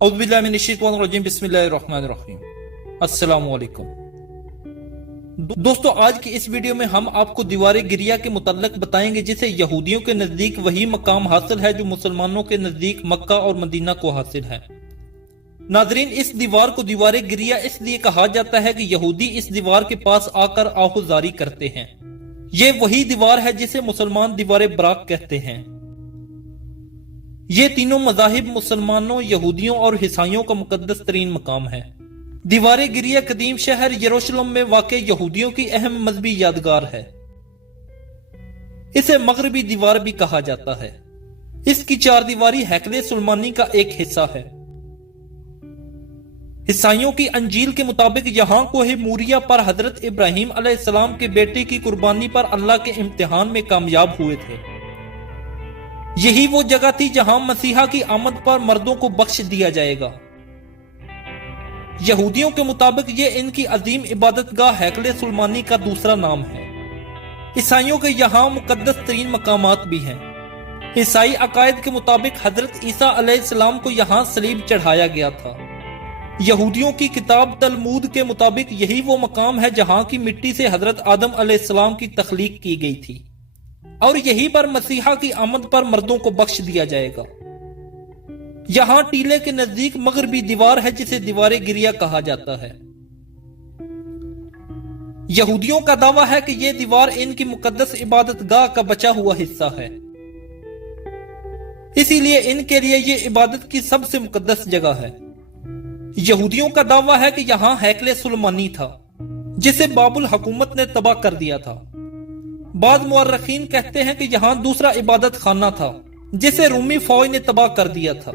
औज़ु बिल्लाहि मिनश्शैतानिर्रजीम बिस्मिल्लाहिर्रहमानिर्रहीम। अस्सलाम वालेकुम। दोस्तों, आज की इस वीडियो में हम आपको दीवार गिरिया के मुतल्लिक बताएंगे, जिसे यहूदियों के नजदीक वही मकाम हासिल है जो मुसलमानों के नजदीक मक्का और मदीना को हासिल है। नाजरीन, इस दीवार को दीवार गिरिया इसलिए कहा जाता है कि यहूदी इस दीवार के पास आकर आहुजारी करते हैं। ये वही दीवार है जिसे मुसलमान दीवार बराक कहते हैं। ये तीनों मज़ाहिब मुसलमानों, यहूदियों और ईसाइयों का मुकद्दस तरीन मकाम है। दीवार गिरिया कदीम शहर यरूशलेम में वाक़ यहूदियों की अहम मजहबी यादगार है। इसे मगरबी दीवार भी कहा जाता है। इसकी चार दीवारी हैकले सुलेमानी का एक हिस्सा है। ईसाइयों की अंजील के मुताबिक यहाँ कोहे मूरिया पर हजरत इब्राहिम अलैहिस्सलाम के बेटे की कुर्बानी पर अल्लाह के इम्तिहान में कामयाब हुए थे। यही वो जगह थी जहां मसीहा की आमद पर मर्दों को बख्श दिया जाएगा। यहूदियों के मुताबिक ये इनकी अजीम इबादतगाह हैकले सुलेमानी का दूसरा नाम है। ईसाइयों के यहाँ मुकद्दस तरीन मकामात भी हैं। ईसाई अकायद के मुताबिक हजरत ईसा अलैहिस्सलाम को यहाँ सलीब चढ़ाया गया था। यहूदियों की किताब तलमूद के मुताबिक यही वो मकाम है जहां की मिट्टी से हजरत आदम अलैहिस्सलाम की तख्लीक की गई थी और यहीं पर मसीहा की आमद पर मर्दों को बख्श दिया जाएगा। यहां टीले के नजदीक मगरबी दीवार है जिसे दीवार गिरिया कहा जाता है। यहूदियों का दावा है कि यह दीवार इनकी मुकद्दस इबादतगाह का बचा हुआ हिस्सा है, इसीलिए इनके लिए यह इबादत की सबसे मुकद्दस जगह है। यहूदियों का दावा है कि यहां हैकले सुलेमानी था जिसे बाबुल हुकूमत ने तबाह कर दिया था। बाद मुअर्रिखीन कहते हैं कि यहां दूसरा इबादत खाना था जिसे रूमी फौज ने तबाह कर दिया था।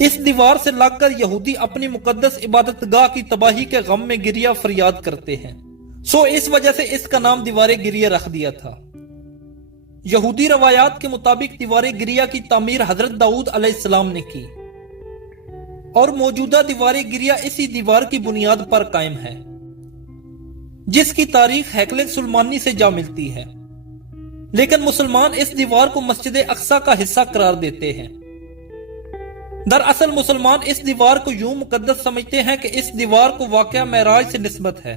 इस दीवार से लगकर यहूदी अपनी मुकद्दस इबादतगाह की तबाही के गम में गिरिया फरियाद करते हैं। सो इस वजह से इसका नाम दीवार गिरिया रख दिया था। यहूदी रवायात के मुताबिक दीवार गिरिया की तामीर हजरत दाऊद अलैहिस्सलाम ने की और मौजूदा दीवार गिरिया इसी दीवार की बुनियाद पर कायम है, जिसकी तारीख हैकले सुलेमानी से जा मिलती है। लेकिन मुसलमान इस दीवार को मस्जिद अक्सा का हिस्सा करार देते हैं। दरअसल मुसलमान इस दीवार को यूं मुकद्दस समझते हैं कि इस दीवार को वाकया मेराज से निस्बत है।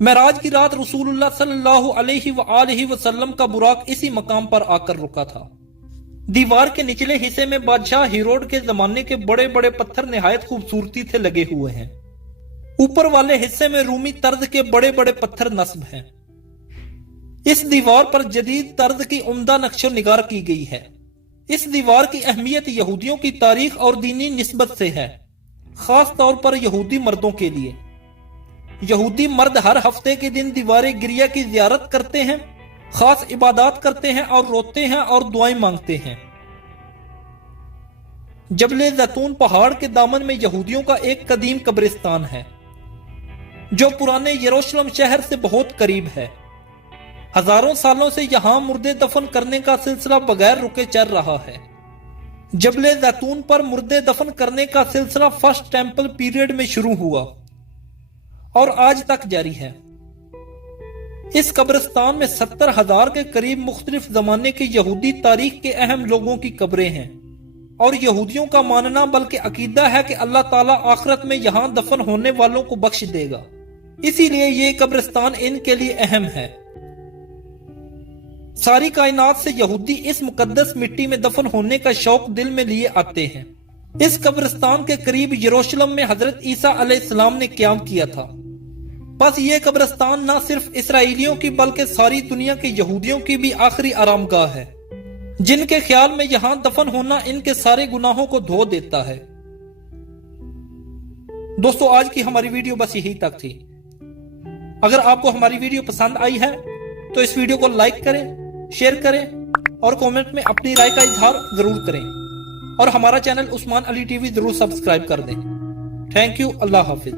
मेराज की रात रसूलुल्लाह सल्लल्लाहु अलैहि वसल्लम का बुराक इसी मकाम पर आकर रुका था। दीवार के निचले हिस्से में बादशाह हेरोड के जमाने के बड़े बड़े पत्थर निहायत खूबसूरती से लगे हुए हैं। ऊपर वाले हिस्से में रूमी तर्ज के बड़े बड़े पत्थर नस्ब हैं। इस दीवार पर जदीद तर्ज की उम्दा नक्शो निगार की गई है। इस दीवार की अहमियत यहूदियों की तारीख और दीनी निस्बत से है, खास तौर पर यहूदी मर्दों के लिए। यहूदी मर्द हर हफ्ते के दिन दीवार गिरिया की जियारत करते हैं, खास इबादत करते हैं और रोते हैं और दुआएं मांगते हैं। जबले जैतून पहाड़ के दामन में यहूदियों का एक कदीम कब्रिस्तान है जो पुराने यरूशलेम शहर से बहुत करीब है। हजारों सालों से यहां मुर्दे दफन करने का सिलसिला बगैर रुके चल रहा है। जबले जैतून पर मुर्दे दफन करने का सिलसिला फर्स्ट टेंपल पीरियड में शुरू हुआ और आज तक जारी है। इस कब्रिस्तान में 70,000 के करीब मुख्तलिफ जमाने के यहूदी तारीख के अहम लोगों की कब्रें हैं और यहूदियों का मानना बल्कि अकीदा है कि अल्लाह ताला आखिरत में यहां दफन होने वालों को बख्श देगा। इसीलिए ये कब्रिस्तान इनके लिए अहम है। सारी कायनात से यहूदी इस मुकद्दस मिट्टी में दफन होने का शौक दिल में लिए आते हैं। इस कब्रिस्तान के करीब यरूशलेम में हजरत ईसा अलैहिस्सलाम ने क़याम किया था। बस ये कब्रिस्तान न सिर्फ इसराइलियों की बल्कि सारी दुनिया के यहूदियों की भी आखिरी आरामगाह है, जिनके ख्याल में यहां दफन होना इनके सारे गुनाहों को धो देता है। दोस्तों, आज की हमारी वीडियो बस यही तक थी। अगर आपको हमारी वीडियो पसंद आई है तो इस वीडियो को लाइक करें, शेयर करें और कमेंट में अपनी राय का इजहार जरूर करें और हमारा चैनल उस्मान अली टीवी जरूर सब्सक्राइब कर दें। Thank you. Allah Hafiz.